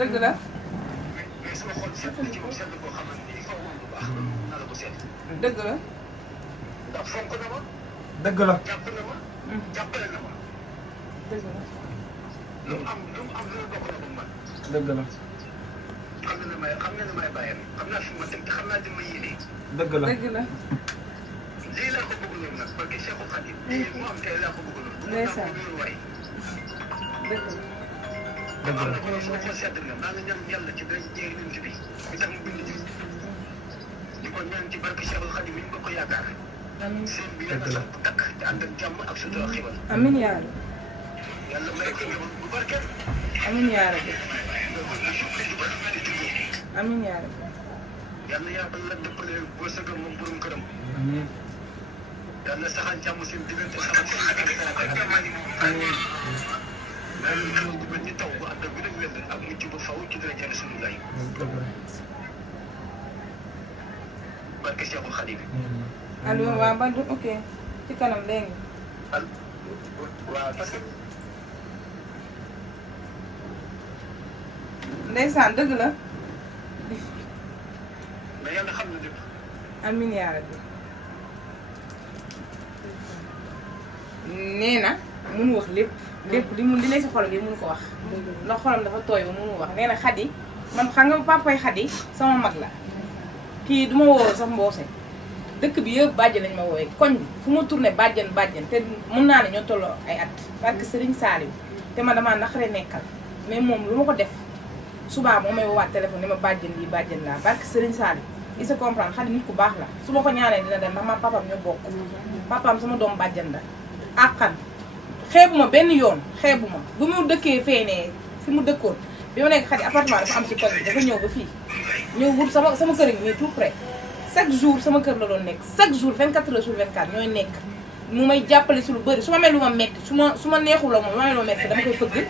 dëgg la. mais sama xol seet na ci moom seet boo xamante ni faw moom bu baax na la ko seet. dëgg la. ndax fonk na ma. dëgg la. jàpp na ma. jàppale na ma. dëgg la. lu mu am lu bokk na ko man. dëgg la. xam na ne may bàyyam xam naa fi ma teg te xam naa di ma yéene. dëgg la. dëgg la. lii laa ko bëggaloon nag parce que Cheikhul Khadim. lii mu am tey laa ko bëggaloon. ndeysaan. bu ma waay. dëgg la. dëgg la. sama xol sedd na maa ngi ñaan yàlla ci day jeex nañ ci bi bi tax mu bind ci di ko ñaan ci barke Cheikhul Khadim mi ñu bokk yaakaar. amiin. seen bi yàlla sax takk te ànd ak jàmm ak sutura xibaar. amiin yaa rabbi. yàlla may ko njaboot bu barkeel. amiin yaa rabbi. nga ko ñu suuf di jubal di jubóo. amiin yaa rabbi. yàlla yàlla la dëppale wërsëgam moom borom këram. amiin. yàlla saxal jàmm seen diggante saxal seen diggante ak amiin. maa ngi xew bu mel ni taw bu ànd ak bu wér ak mucc ba faw ci dara jële suñu lay. dëgg la. barke Cheikhul Khadim. Aliou waaw ba du ok ci kanam léegi. waaw parce que. ndeysaan dëgg la. mais yàlla xam na lépp. amiin yaa rabbi. nee na mënu wax lépp. lépp li mu li lay si xolam yi mënu ko wax. ndax xolam dafa tooy ba mënu wax nee na Xadi man xam nga papay Xadi sama mag la. kii du ma woo sax mboose. dëkk bi yëpp bàjjen lañ ma woowee koñ bi fu ma tourné bàjjen te mën naa ne ñoo tolloo ay at. parce que Serigne Saliou te man damaa naqaree nekkal mais moom lu ma ko def subaa moo may woowaat téléphone ni ma bàjjen lii bàjjen laa parce que Serigne Saliou il se comprendre Xadi nit ku baax la su ma ko ñaanee dina dem ndax ma papaam ñoo bokk. papaam sama doom bàjjen la àqan xeebu ma benn yoon xeebu ma bu mu dëkkee feenee fi mu dëkkoon bi ma nekk Xadi appartement dafa am si koñ bi dafa ñëw ba fii ñëw wut sama kër gi nii tout près chaque jour sama kër la doon nekk chaque jour 24 heures sur 24 ñooy nekk mu may jàppale si lu bëri su ma mel lu ma metti su ma neexul la moom lu ma mel lu ma metti dama koy fëgg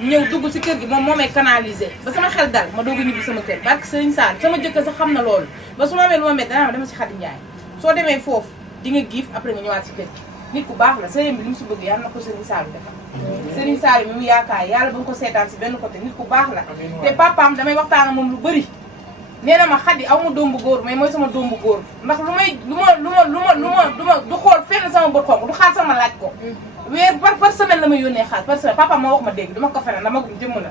ñëw dugg si kër gi moom moo may canaliser ba sama xel dal ma doog a ñibbi sama kër barke Serigne Sall sama jëkkër sax xam na loolu ba su ma mel lu ma metti danaa ma dama si Xadi Njaay soo demee foofu di nga giif après nga ñëwaat si kër gi nit ku baax la sëriñ bi li mu si bëgg yàlla na ko Serigne Sall defal Serigne Sall mi mu yaakaar yàlla ba nga ko seetaan si benn côté nit ku baax la te papaam damay waxtaan ak moom lu bëri nee na ma Xadi aw ma doom bu góor mais mooy sama doom bu góor ndax lu ma du xool fenn sama bët xonk du xaar sama laaj ko weer par semaine la may yónnee xaar par semaine papa ma wax ma dégg duma ko feneen dama gum jëmm la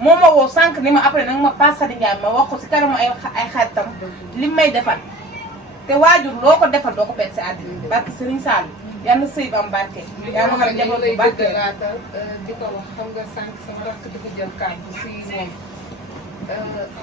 moo ma woo sànq ni ma après nag ma paas Xadi Njaay ma wax ko si kanamu ay xaritam li may defal te waajur loo ko defal doo ko pet si àddina barke Serigne Sall yàlla na sëy ba am barke yàlla na njaboot bu barke di ko wax xam nga sànq sama rakk dafa jël kàddu fii moom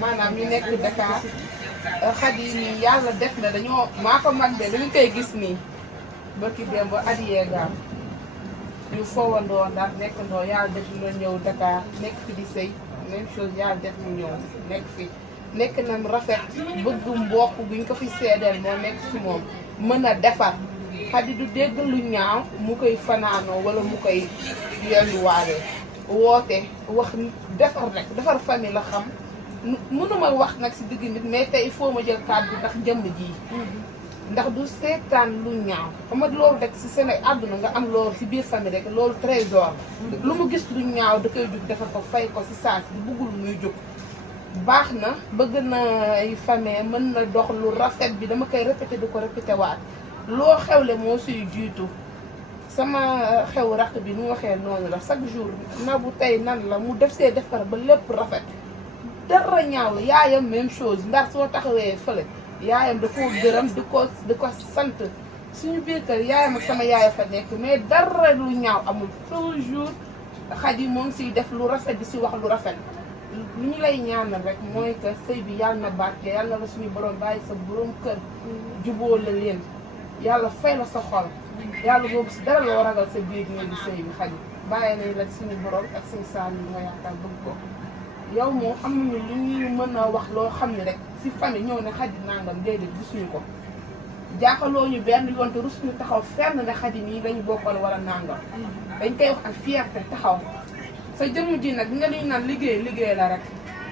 maanaam ñu nekk Dakar Xadi nii yàlla def na dañoo maa ko mag de dañu koy gis nii bëkki dem ba at yeegaam ñu fowandoo ndax nekkandoo yàlla def na ñëw Dakar nekk fi di sëy même chose yàlla def mu ñëw nekk fi nekk na rafet bëgg mbokk buñ ko fi seedeel moo nekk si moom mën a defar Xadi du dégg lu ñaaw mu koy fanaanoo wala mu koy yelluwaale woote wax defar rek defar famille la xam mënuma wax nag si digg nit mais tey il faut ma jël kàddu ndax jëmm ji ndax du seetaan lu ñaaw xam nga loolu rek si seen àdduna nga am loolu si biir famille rek loolu trésor lu mu gis lu ñaaw da koy jug defar ko fay ko si saa si buggul muy jóg baax na bëgg na ay famille mën na dox lu rafet bi dama koy répété di ko répété waat loo xewle moo siy jiitu sama xew rakk bi nu waxee noonu la chaque jour na bu tey nan la mu def see defar ba lépp rafet dara ñaaw yaayam même chose ndax soo taxawee fële yaayam da koo gërëm di ko sant suñu biir kër yaayam ak sama yaay fa nekk mais dara lu ñaaw amul toujours Xadi moom siy def lu rafet di si wax lu rafet lu ñu lay ñaanal rek mooy que sëy bi yàlla na barke yàlla la suñu borom bàyyi sa borom kër juboo la leen yàlla fay la sa xol yàlla boobu si dara loo ragal sa biir néegu sëy bi Xadi bàyyi nañ la suñu borom ak suñu saan yi nga yaakaar bëgg ko yow moom amuñu lu ñuy mën a wax loo xam ne rek si famille ñëw ne Xadi nangam déedéet gisuñu ko jaaxaloo ñu benn yoon te rusuñu taxaw fenn ne Xadi nii lañu bokkal wala nangam dañ koy wax ak fierté taxaw sa jëmm ji nag nga dañu naan liggéey la rek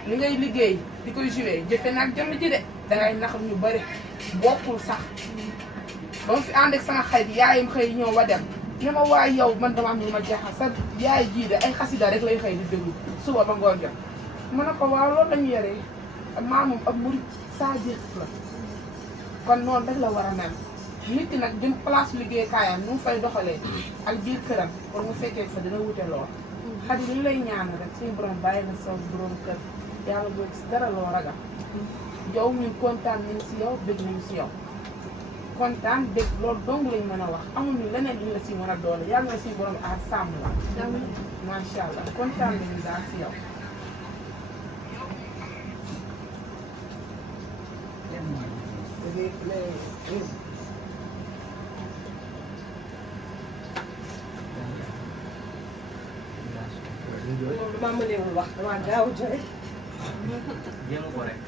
li ngay liggéey di koy joué jëfe nag jëmm ji de dangay nax ñu bëri bokkul sax ba mu fi ànd ak sama xarit yaayam xëy ñëw wa dem ne ma waay yow man dama am lu ma jaaxal sa yaay jii de ay xasida rek lay xëy di déglu suba ba ngoon jot ma ne ko waaw loolu lañu yoree maamam ak murid c'est-à-dire la kon noonu rek la war a mel nit ki nag jëm place liggéeykaayam nu mu fay doxalee ak biir këram pour mu fekkee fa dina wute lool xadi li ñu lay ñaan rek suñu borom bàyyi na sa borom kër yàlla boo gis dara loo ragal yow ñun kontaan nañ si yow bëgg nañ si yow kontaan bëgg loolu dong lañ mën a wax amuñu leneen li la si mën a doole yàlla na suñu borom aar sàmm la macha allah kontaan nañu daal si yow moom damaa mënewul wax damaa gaaw a jooy. jéem ko rek.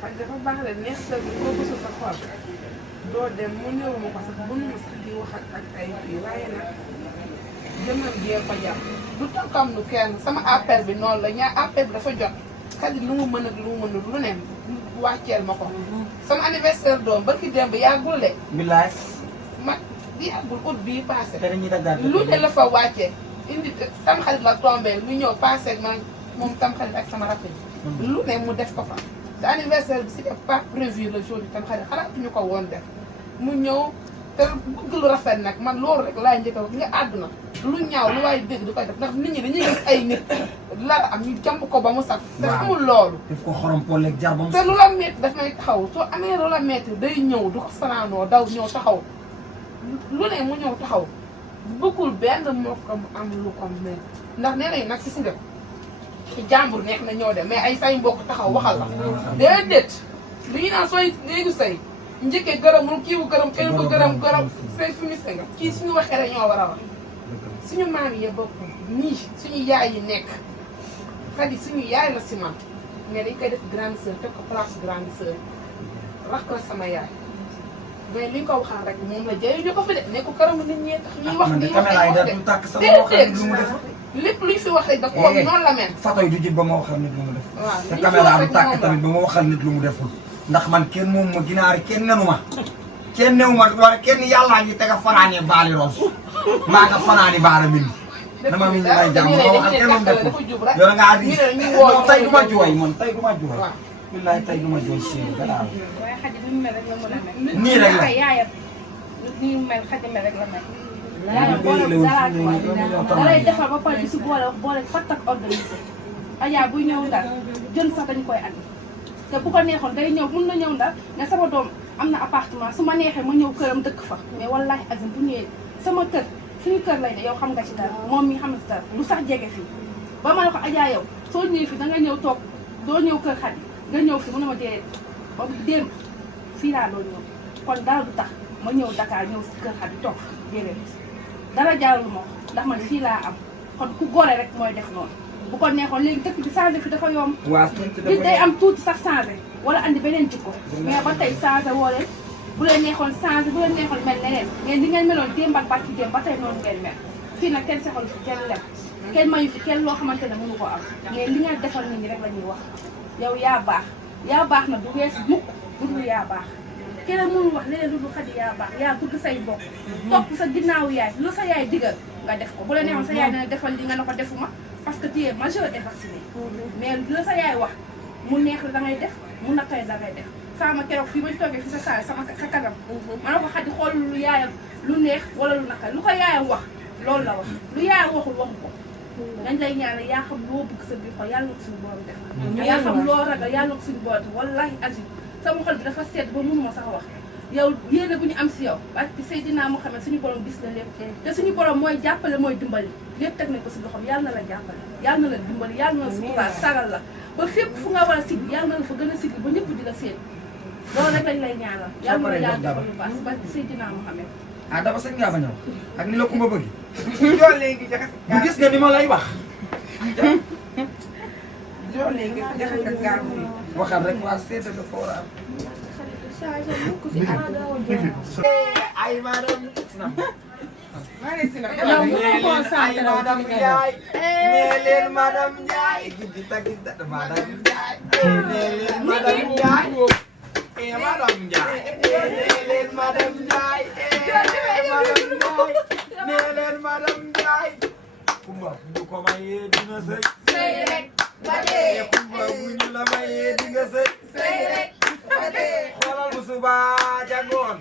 parce que dafa baax la neex sa boo bësul sa xol doo dem mu néew ma ko sax mënu ma sax di wax ak ay kii waaye nag jëmam jee ko jàpp du tànkam nu kenn sama appel bi noonu la ñaar appel bi dafa jot xadi lu mu mën ak lu mu mënul lu ne wàcceel ma ko sama anniversaire doom barki démb yàggul de bilaay. ma di yàggul août bii passé te dañuy daggaat. lu ne la fa wàccee indi sama xarit la tombé lu ñëw passé ak man moom sama xarit ak sama rakk lu ne mu def ko fa te anniversaire bi c'était pas prévu le jour bi tam xarit xalaatuñu ko woon def mu ñëw te bëgg lu rafet nag man loolu rek laay njëkk a wax nga àdduna lu ñaaw lu waaye dégg di koy def ndax nit ñi dañuy gis ay nit la am ñu jàmp ko ba mu sax te amul loolu def ko xorom pool ak jar ba mu. te lu la metti daf may taxaw soo amee lu la metti day ñëw du ko fanaanoo daw ñëw taxaw lu ne mu ñëw taxaw bëggul benn moo ko mu am lu ko mel ndax nee nañ nag gis nga jàmbur neex na ñëw de mais ay say mbokk taxaw waxal la déedéet li ñu naan sooy léegi say njëkkee gërëmul kii bu gërëm kenn ko gërëm say fumise nga kii suñu waxee rek ñoo war a wax suñu maam yi bokk nii suñu yaay yi nekk xadi suñu yaay la si man mais dañ koy def grande sœur teg ko place grande sœur wax ko sama yaay mais li nga ko waxal rek moom la jëy ñu ko fi de ne ko këramu nit ñee tax ñuy wax di caméra yi da du tàkk sama moo xam lu mu def. lépp luñ fi wax rek da ko noonu la mel photo yi du jib ba ma waxal nit lu mu def. waaw te caméra du tàkk tamit ba ma waxal nit lu mu deful. ndax man kenn moom ma ginaari kenn nenu ma kenn new ma wala kenn yàllaa ngi tega fanaanee baali ros maa nga fanaani baara min dama mi ngi may jàmm ma waxal kenn moom deful yow nga adi tey du ma jooy man tey du ma jooy billaay tey du ma jooy chéri ba daal waaye xadi bi mu mel rek la mën a mel. nii rek la yaayam ni mu mel xadi mel rek la mel. yaayam da lay defar ba pare di si boole fatt ak organisé Adja buy ñëw Ndar jën sax dañu koy andi te bu ko neexoon day ñëw mun na ñëw Ndar ne sama doom am na appartement su ma neexee ma ñëw këram dëkk fa mais wallaahi azim bu ñëwee sama kër suñu kër lay de yow xam nga ci dara moom mi xam nga ci dara lu sax jege fii ba ma ne ko Adja yow soo ñëwee fii da nga ñëw toog doo ñëw kër Xadi nga ñëw fi mu ne ma déedéet ba démb fii laa doon ñëw kon dara du tax ma ñëw Dakar ñëw si kër Xadi toog déedéet dara jaarul ma ndax man fii laa am kon ku gore rek mooy def noonu bu ko neexoon léegi dëkk bi changé fi dafa yomb nit day am tuuti sax changé wala andi beneen jikko mais ba tey changé woo leen bu leen neexoon changé bu leen neexoon mel neneen mais li ngeen meloon démb ak barki démb ba tey noonu ngeen mel fii nag kenn sexalu fi kenn lem kenn mayu fi kenn loo xamante ne mënu ko am mais li ngeen defal nit ñi rek la ñuy wax yow yaa baax na du wees mukk du dul yaa baax keneen mënul wax leneen lu dul Xadi yaa baax yaa bëgg say bokk topp sa ginnaaw yaay lu sa yaay digal nga def ko bu la neexoon sa yaay dina defal li nga ne ko defuma parce que tu es majeur et vacciné mais la sa yaay wax mu neex la da ngay def mu naqari da ngay def sama keroog fii ma ñu toogee fi sa saal sama sa kanam ma ne ko Xadi xool lu yaayam lu neex wala lu naqari lu ko yaayam wax loolu la wax lu yaayam waxul waxu ko dañ lay ñaanal yaa xam loo bëgg sa biir xol yàlla na ko suñu borom def yaa xam loo ragal yàlla na ko suñu borom def wallahi azim sama xol bi dafa sedd ba mënuma sax wax yow yéene bu ñu am si yow parce que Seydina Muhammad suñu borom gis na lépp te suñu borom mooy jàppale mooy dimbali lépp teg nañ ko si loxoom yàlla na la jàppale yàlla na la dimbali yàlla na la sutura sagal la ba fépp fu nga war a sigg yàlla na la fa gën a sigg ba ñëpp di la seet loolu rek lañ lay ñaanal yàlla na la yàlla defal lu baax parce que Seydina Muhammad ah dama sañ ngaa ba ñëw ak ni la kumba bëgg joo léegi jaxas bu gis nga ni ma lay wax joo léegi jaxas ak gaar bi waxal rek waa seeta dafa war a am ay madame ay madame Ndiaye nee leen madame Ndiaye giddi tagidda madame Ndiaye nee leen madame Ndiaye madame Ndiaye nee leen madame Ndiaye madame Ndiaye nee leen madame Ndiaye kumba bu ko mayee dina sëy sëy rek ba dee kumba bu ñu la mayee di nga sëy sëy rek ba dee xoolal bu subaa jangoon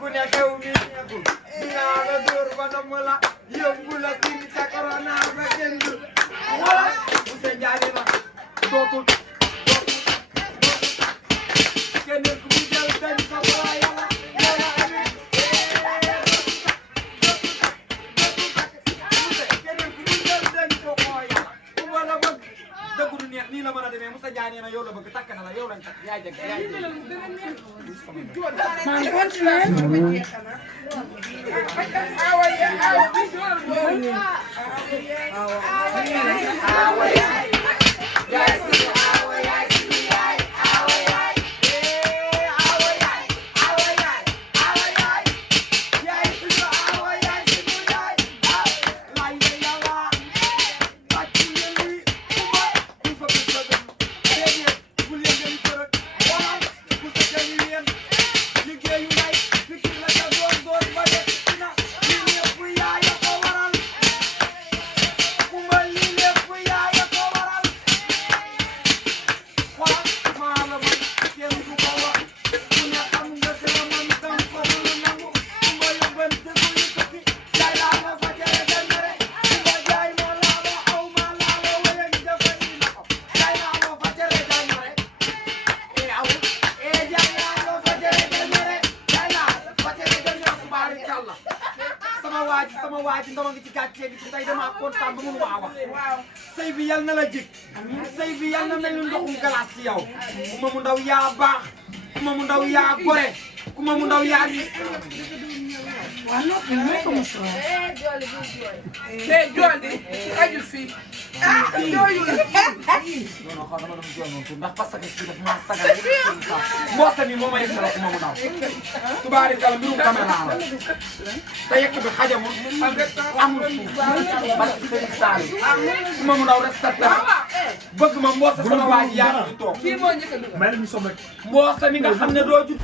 ku ne xew mi nekkul dinaa la dóor ba damm la yóbbu la sin ca corona ba kenn du xoolal bu sa jaari na dootul kenn ku mu jël dañ ko waa yàlla yàlla amit kenn ku mu jël dañ ko waa yàlla ku ma la bëgg dëgg du neex nii la mën a demee Moussa Diané na yow la bëgg takk na la yow lañ takk yaay jëg yaay jëg sama waaji ndama ngi ci gàcce gi ci tey dama kontaan ba mënu maa wax sëy bi yal na la jig sëy bi yal na mel ni ndoxum glace ci yow kuma mu ndaw yaa baax kuma mu ndaw yaa gore kuma mu ndaw yaa ni jolli aju fii jooyul non xaw dama doon jooy noonu ndax parce que kii daf maa sagal mboosa mi moo ma yegg la kuma mu ndaw tubaarikala mbirum caméra la te yekk bi xajamul amul suuf barke Sëriñ Saliou kuma mu ndaw respecté bëgg ma mboosa sama waa ji yaa ngi toog kii moo njëkk a dugal mboosa mi nga xam ne doo jut